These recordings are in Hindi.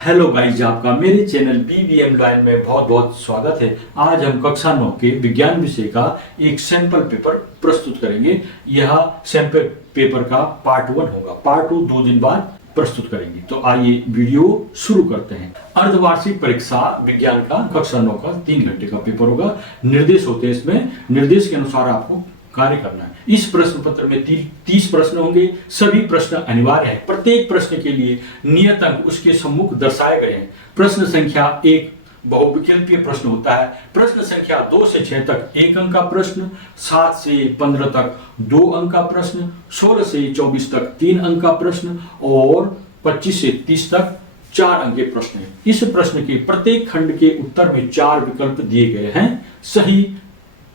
हेलो गाइज, आपका मेरे चैनल पीबीएम लाइन में बहुत बहुत स्वागत है। आज हम कक्षा 9 के विज्ञान विषय का एक सैंपल पेपर प्रस्तुत करेंगे। यह सैंपल पेपर का पार्ट 1 होगा। पार्ट 2 2 दिन बाद प्रस्तुत करेंगे। तो आइए वीडियो शुरू करते हैं। अर्धवार्षिक परीक्षा विज्ञान का कक्षा 9 का 3 घंटे का पेपर होगा। निर्देश होते हैं, इसमें निर्देश के अनुसार आपको कार्य करना है। इस प्रश्न पत्र में 30 प्रश्न होंगे। सभी प्रश्न अनिवार्य है। प्रत्येक प्रश्न के लिए नियत अंक उसके सम्मुख दर्शाए गए हैं। प्रश्न संख्या 1 बहुविकल्पीय प्रश्न होता है। प्रश्न संख्या 2 से 6 तक 1 अंक का प्रश्न, 7 से 15 तक 2 अंक का प्रश्न, 16 से 24 तक 3 अंक का प्रश्न और 25 से 30 तक 4 अंक के प्रश्न है। इस प्रश्न के प्रत्येक खंड के उत्तर में 4 विकल्प दिए गए हैं। सही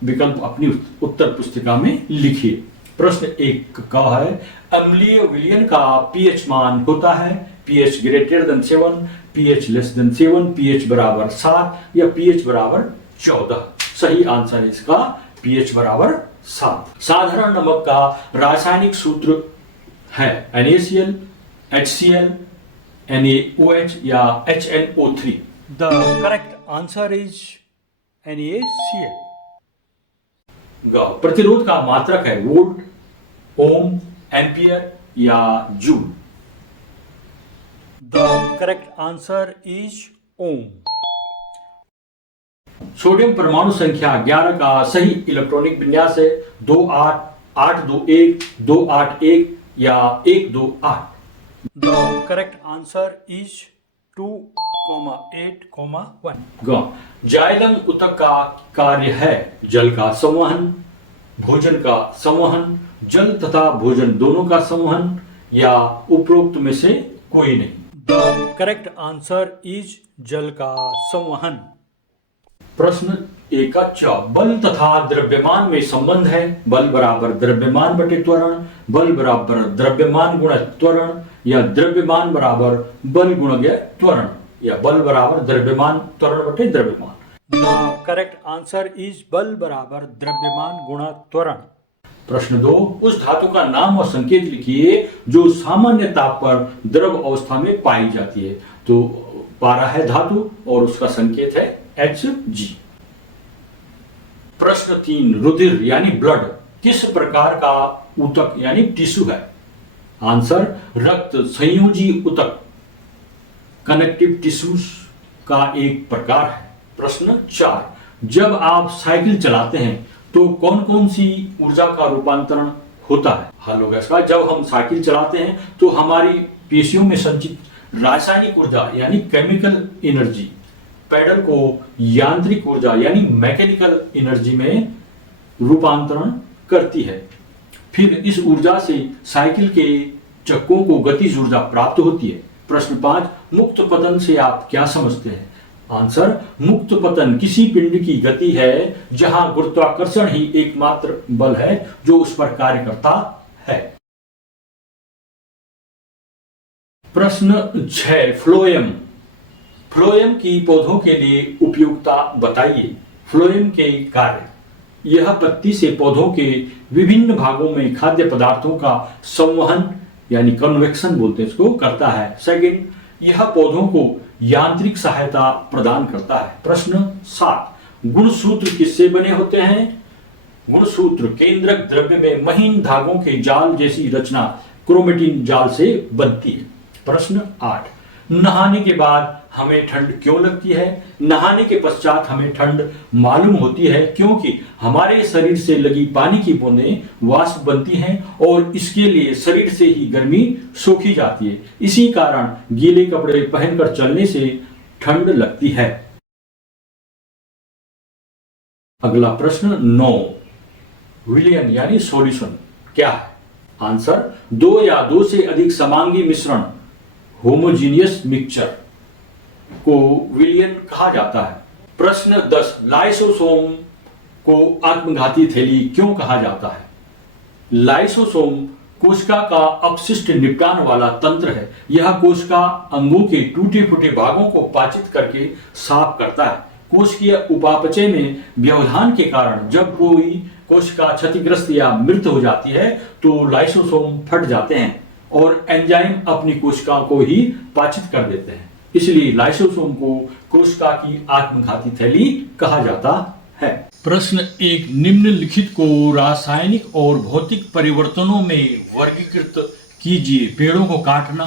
विकल्प अपनी उत्तर पुस्तिका में लिखिए। प्रश्न 1 का है, अम्लीय विलयन का पीएच मान होता है pH greater than 7, pH less than 7, pH बराबर 7 या पीएच बराबर 14। सही आंसर है इसका पीएच बराबर 7। साधारण नमक का रासायनिक सूत्र है NaCl, HCl, NaOH या HNO3। The correct answer is NaCl। प्रतिरोध का मात्रक है वोल्ट, ओम, एम्पियर या joule. The correct answer is ohm. Sodium परमाणु संख्या 11 का सही इलेक्ट्रॉनिक विन्यास है 28821, 281 या 128। The correct answer is 2,8,1। Xylem ऊतक का कार्य है जल का संवहन, भोजन का संवहन, जल तथा भोजन दोनों का संवहन या उपरोक्त में से कोई नहीं। द करेक्ट आंसर इज जल का संवहन। प्रश्न 1 का च, बल तथा द्रव्यमान में संबंध है। बल बराबर द्रव्यमान बटे त्वरण, बल बराबर द्रव्यमान गुणा त्वरण या द्रव्यमान बराबर बल गुणा त्वरण या बल बराबर द्रव्यमान त्वरण बटे द्रव्यमान। द करेक्ट आंसर इज बल बराबर द्रव्यमान गुणा त्वरण। प्रश्न 2, उस धातु का नाम और संकेत लिखिए जो सामान्य ताप पर द्रव अवस्था में पाई जाती है। तो पारा है धातु और उसका संकेत है Hg। प्रश्न 3, रुधिर यानी ब्लड किस प्रकार का ऊतक यानी टिश्यू है? आंसर रक्त संयोजी ऊतक कनेक्टिव टिश्यूज का एक प्रकार है। प्रश्न 4, जब आप साइकिल चलाते हैं तो कौन कौन सी ऊर्जा का रूपांतरण होता है? हल होगा इसका। जब हम साइकिल चलाते हैं तो हमारी पेशियों में संचित रासायनिक ऊर्जा यानी केमिकल एनर्जी पैडल को यांत्रिक ऊर्जा यानी मैकेनिकल एनर्जी में रूपांतरण करती है। फिर इस ऊर्जा से साइकिल के चक्कों को गतिज ऊर्जा प्राप्त होती है। प्रश्न 5, मुक्त पतन से आप क्या समझते हैं? आंसर, मुक्त पतन किसी पिंड की गति है जहां गुरुत्वाकर्षण ही एकमात्र बल है जो उस पर कार्य करता है। प्रश्न 6, फ्लोएम। फ्लोएम की पौधों के लिए उपयोगिता बताइए। फ्लोएम के कार्य, यह पत्ती से पौधों के विभिन्न भागों में खाद्य पदार्थों का संवहन यानी कन्वेक्शन बोलते हैं इसको करता है। सेकंड, यह पौधों को यांत्रिक सहायता प्रदान करता है। प्रश्न 7, गुणसूत्र किससे बने होते हैं? गुणसूत्र केंद्रक द्रव्य में महीन धागों के जाल जैसी रचना क्रोमेटिन जाल से बनती है। प्रश्न 8, नहाने के बाद हमें ठंड क्यों लगती है? नहाने के पश्चात हमें ठंड मालूम होती है क्योंकि हमारे शरीर से लगी पानी की बूंदें वाष्प बनती हैं और इसके लिए शरीर से ही गर्मी सोखी जाती है। इसी कारण गीले कपड़े पहनकर चलने से ठंड लगती है। अगला प्रश्न 9, विलयन यानी सॉल्यूशन क्या है? आंसर, 2 या 2 से अधिक समांगी मिश्रण होमोजीनियस मिक्सचर को विलयन कहा जाता है। प्रश्न 10, लाइसोसोम को आत्मघाती थैली क्यों कहा जाता है? लाइसोसोम कोशिका का अपशिष्ट निपटान वाला तंत्र है। यह कोशिका अंगों के टूटे फूटे भागों को पाचित करके साफ करता है। कोशिकीय उपापचय में व्यवधान के कारण जब कोई कोशिका क्षतिग्रस्त या मृत हो जाती है तो लाइसोसोम फट जाते हैं और एंजाइम अपनी कोशिकाओं को ही पाचित कर देते हैं। इसलिए लाइसोसोम को कोशिका की आत्मघाती थैली कहा जाता है। प्रश्न 1, निम्नलिखित को रासायनिक और भौतिक परिवर्तनों में वर्गीकृत कीजिए। पेड़ों को काटना,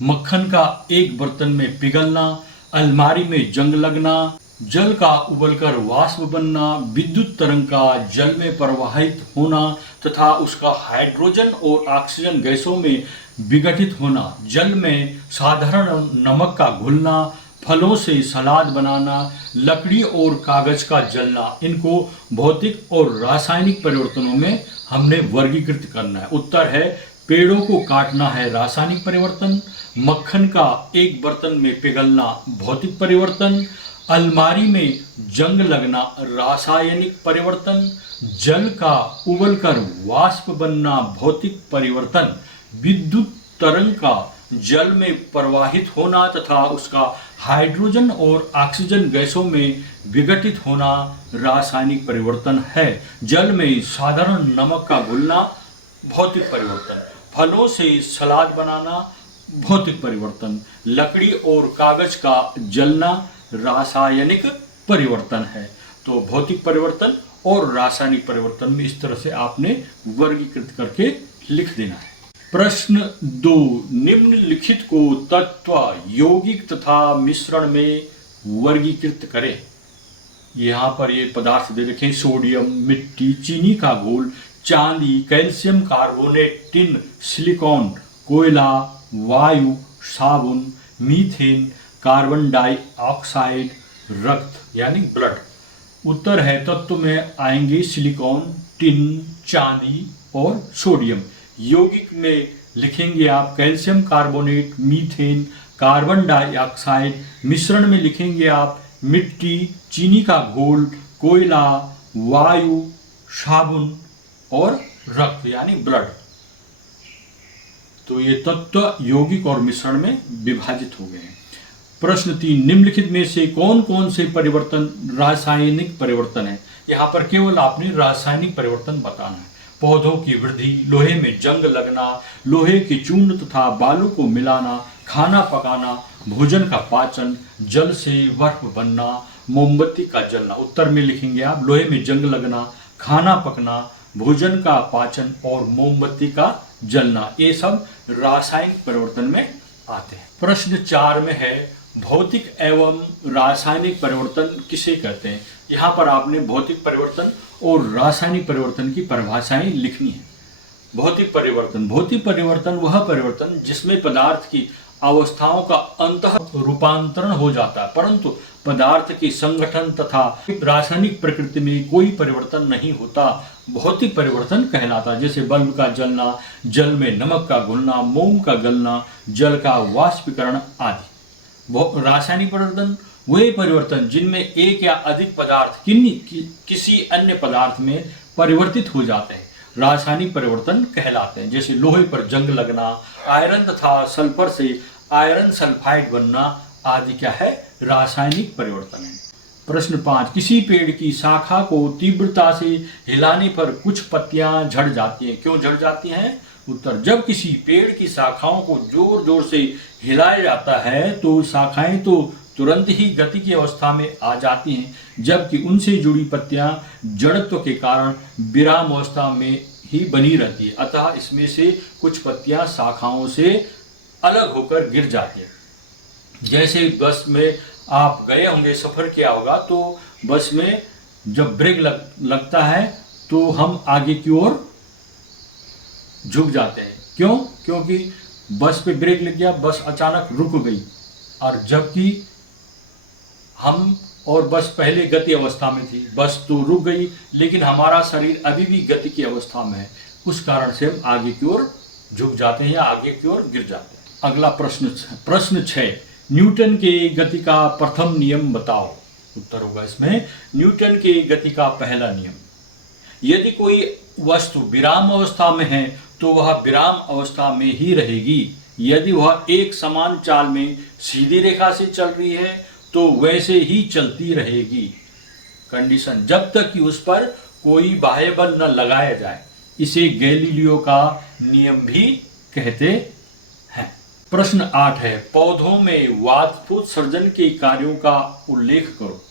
मक्खन का एक बर्तन में पिघलना, अलमारी में जंग लगना, जल का उबलकर वाष्प बनना, विद्युत तरंग का जल में प्रवाहित होना तथा उसका हाइड्रोजन और ऑक्सीजन गैसों में विघटित होना, जल में साधारण नमक का घुलना, फलों से सलाद बनाना, लकड़ी और कागज का जलना, इनको भौतिक और रासायनिक परिवर्तनों में हमने वर्गीकृत करना है। उत्तर है पेड़ों को काटना है रासायनिक परिवर्तन, मक्खन का एक बर्तन में पिघलना भौतिक परिवर्तन, अलमारी में जंग लगना रासायनिक परिवर्तन, जल का उबलकर वाष्प बनना भौतिक परिवर्तन, विद्युत तरंग का जल में प्रवाहित होना तथा उसका हाइड्रोजन और ऑक्सीजन गैसों में विघटित होना रासायनिक परिवर्तन है। जल में साधारण नमक का घुलना भौतिक परिवर्तन, फलों से सलाद बनाना भौतिक परिवर्तन, लकड़ी और कागज का जलना रासायनिक परिवर्तन है। तो भौतिक परिवर्तन और रासायनिक परिवर्तन में इस तरह से आपने वर्गीकृत करके लिख देना है। प्रश्न 2, निम्नलिखित को तत्व यौगिक तथा मिश्रण में वर्गीकृत करें। यहाँ पर ये पदार्थ दे रखे, सोडियम, मिट्टी, चीनी का घोल, चांदी, कैल्शियम कार्बोनेट, टिन, सिलिकॉन, कोयला, वायु, साबुन, मीथेन, कार्बन डाइऑक्साइड, रक्त यानी ब्लड। उत्तर है तत्व में आएंगे सिलिकॉन, टिन, चांदी और सोडियम। यौगिक में लिखेंगे आप calcium carbonate, methane, carbon dioxide. मिश्रण में लिखेंगे आप मिट्टी, चीनी का घोल, कोयला, वायु, साबुन और रक्त यानी ब्लड। तो ये तत्व यौगिक और मिश्रण में विभाजित हो गए हैं। प्रश्न 3, निम्नलिखित में से कौन कौन से परिवर्तन रासायनिक परिवर्तन है। यहाँ पर केवल आपने रासायनिक परिवर्तन बताना है। पौधों की वृद्धि, लोहे में जंग लगना, लोहे के चूर्ण तथा बालू को मिलाना, खाना पकाना, भोजन का पाचन, जल से बर्फ बनना, मोमबत्ती का जलना। उत्तर में लिखेंगे आप लोहे में जंग लगना, खाना पकना, भोजन का पाचन और मोमबत्ती का जलना, ये सब रासायनिक परिवर्तन में आते हैं। प्रश्न 4 में है भौतिक एवं रासायनिक परिवर्तन किसे कहते हैं। यहाँ पर आपने भौतिक परिवर्तन और रासायनिक परिवर्तन की परिभाषाएं लिखनी है। भौतिक परिवर्तन वह परिवर्तन जिसमें पदार्थ की अवस्थाओं का अंतः रूपांतरण हो जाता है, परंतु पदार्थ के संगठन तथा रासायनिक प्रकृति में कोई परिवर्तन नहीं होता, भौतिक परिवर्तन कहलाता है। जैसे बल्ब का जलना, जल में नमक का घुलना, मोम का गलना, जल का वाष्पीकरण आदि। रासायनिक परिवर्तन वे परिवर्तन जिनमें एक या अधिक पदार्थ किसी अन्य पदार्थ में परिवर्तित हो जाते हैं, रासायनिक परिवर्तन कहलाते हैं। जैसे लोहे पर जंग लगना, आयरन तथा सल्फर से आयरन सल्फाइड बनना आदि क्या है, रासायनिक परिवर्तन है। प्रश्न 5, किसी पेड़ की शाखा को तीव्रता से हिलाने पर कुछ पत्तियां झड़ जाती हैं। क्यों झड़ जाती हैं। उत्तर, जब किसी पेड़ की शाखाओं को जोर जोर से हिलाया जाता है तो शाखाएं तो तुरंत ही गति की अवस्था में आ जाती हैं, जबकि उनसे जुड़ी पत्तियां जड़त्व के कारण विराम अवस्था में ही बनी रहती है। अतः इसमें से कुछ पत्तियां शाखाओं से अलग होकर गिर जाती हैं। जैसे बस में आप गए होंगे, सफर किया होगा, तो बस में जब ब्रेक लगता है तो हम आगे की ओर झुक जाते हैं। क्यों? क्योंकि बस पे ब्रेक लग गया, बस अचानक रुक गई, और जबकि हम और बस पहले गति अवस्था में थी, बस तो रुक गई लेकिन हमारा शरीर अभी भी गति की अवस्था में है, उस कारण से हम आगे की ओर झुक जाते हैं या आगे की ओर गिर जाते हैं। अगला प्रश्न 6, न्यूटन के गति का प्रथम नियम बताओ। उत्तर होगा इसमें न्यूटन के गति का पहला नियम, यदि कोई वस्तु विराम अवस्था में है तो वह विराम अवस्था में ही रहेगी। यदि वह एक समान चाल में सीधी रेखा से चल रही है तो वैसे ही चलती रहेगी। कंडीशन, जब तक कि उस पर कोई बाह्य बल न लगाया जाए। इसे गैलीलियो का नियम भी कहते हैं। प्रश्न 8 है, पौधों में वाष्पोत्सर्जन के कार्यों का उल्लेख करो।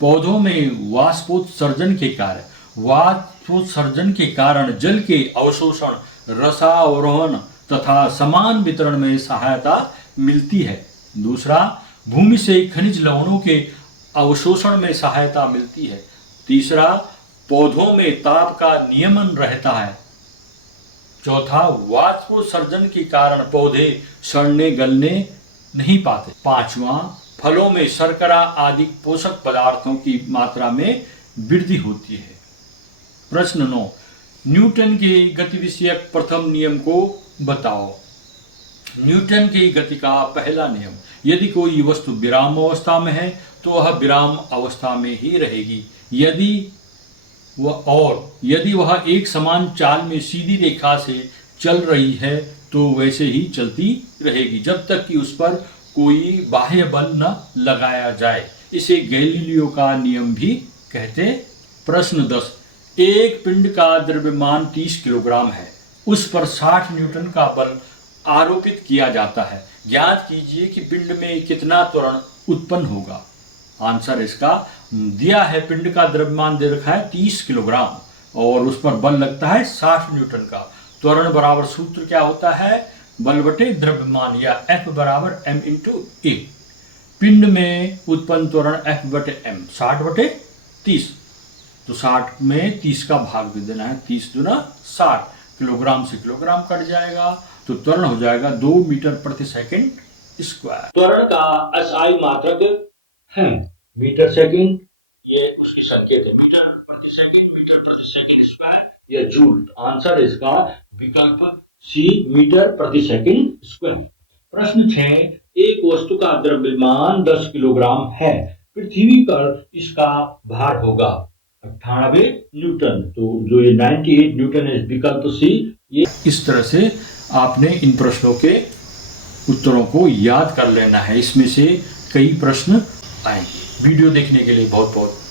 पौधों में वाष्पोत्सर्जन के कार्य, वाष्पोत्सर्जन के कारण जल के अवशोषण, रसावरोहण तथा समान वितरण में सहायता मिलती है। दूसरा, भूमि से खनिज लवणों के अवशोषण में सहायता मिलती है। तीसरा, पौधों में ताप का नियमन रहता है। चौथा, वाष्पोत्सर्जन के कारण पौधे सड़ने गलने नहीं पाते। पांचवा, फलों में शर्करा आदि पोषक पदार्थों की मात्रा में वृद्धि होती है। प्रश्न 9, न्यूटन के गति विषयक प्रथम नियम को बताओ। न्यूटन की गति का पहला नियम, यदि कोई वस्तु विराम अवस्था में है तो वह विराम अवस्था में ही रहेगी। यदि वह एक समान चाल में सीधी रेखा से चल रही है तो वैसे ही चलती रहेगी जब तक कि उस पर कोई बाह्य बल न लगाया जाए। इसे गैलीलियो का नियम भी कहते। प्रश्न 10, एक पिंड का द्रव्यमान 30 किलोग्राम है, उस पर 60 न्यूटन का बल आरोपित किया जाता है। ज्ञात कीजिए कि पिंड में कितना त्वरण उत्पन्न होगा। आंसर इसका दिया है, पिंड का द्रव्यमान दे रखा है 30 किलोग्राम और उस पर बल लगता है 60 न्यूटन का। त्वरण बराबर सूत्र क्या होता है, बल बटे द्रव्यमान या F बराबर m इंटू ए। पिंड में उत्पन्न त्वरण F बटे m, 60 बटे 30, तो 60 में 30 का भाग दे देना है। 30 दूना 60, किलोग्राम से किलोग्राम कट जाएगा तो त्वरण हो जाएगा 2 मीटर प्रति सेकंड स्क्वायर। त्वरण का SI मात्रक है मीटर सेकंड, ये उसकी संकेत है, मीटर प्रति सेकंड स्क्वायर या जूल। आंसर इसका विकल्प सी, मीटर प्रति सेकंड स्क्वायर। प्रश्न 6, एक वस्तु का द्रव्यमान 10 किलोग्राम है, पृथ्वी पर इसका भार होगा 98 न्यूटन, तो जो ये 98 न्यूटन है, विकल्प सी। ये इस तरह से आपने इन प्रश्नों के उत्तरों को याद कर लेना है, इसमें से कई प्रश्न आएंगे। वीडियो देखने के लिए बहुत बहुत